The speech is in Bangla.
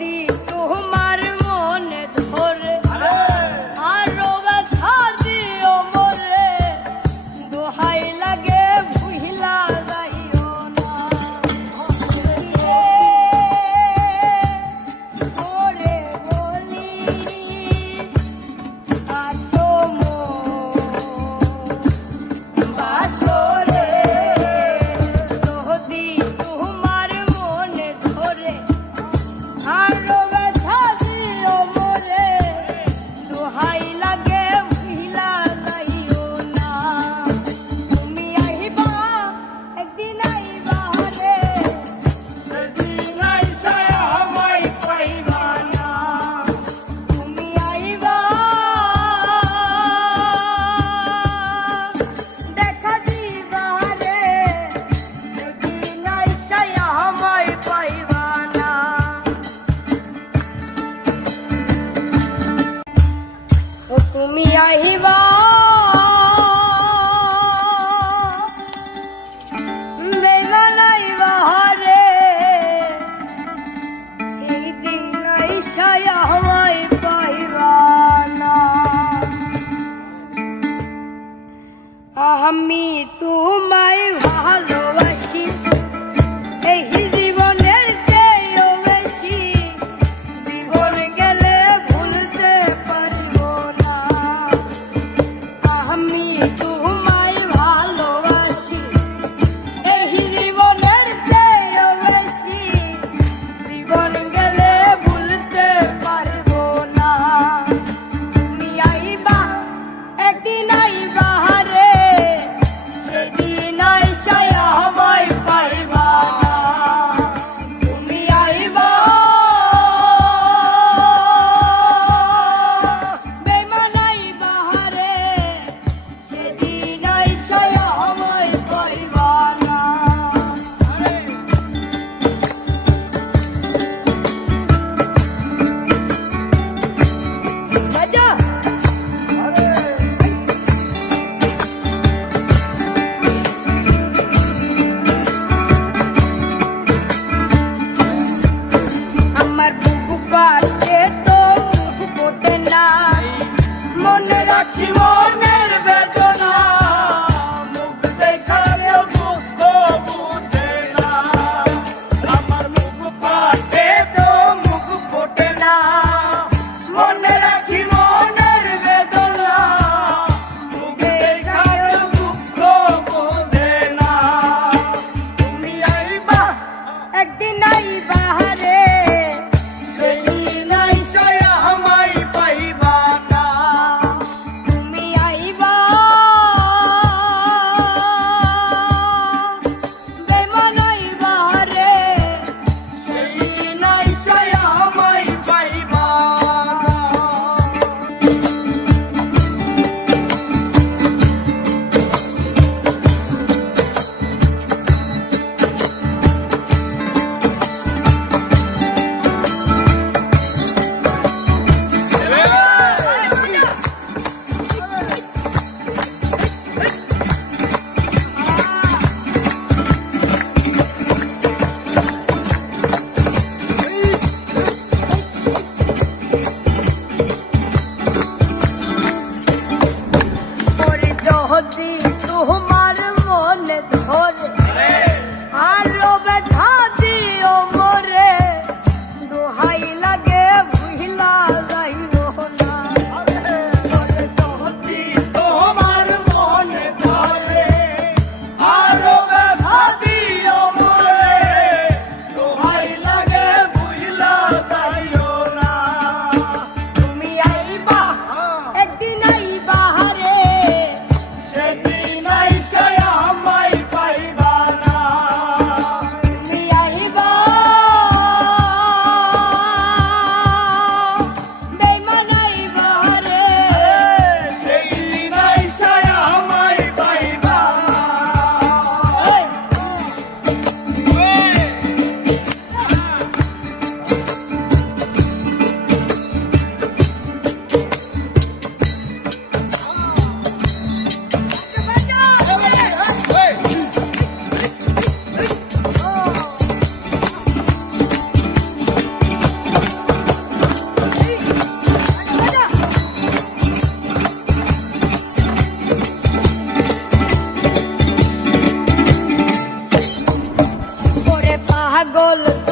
Steve. তোমায় gold.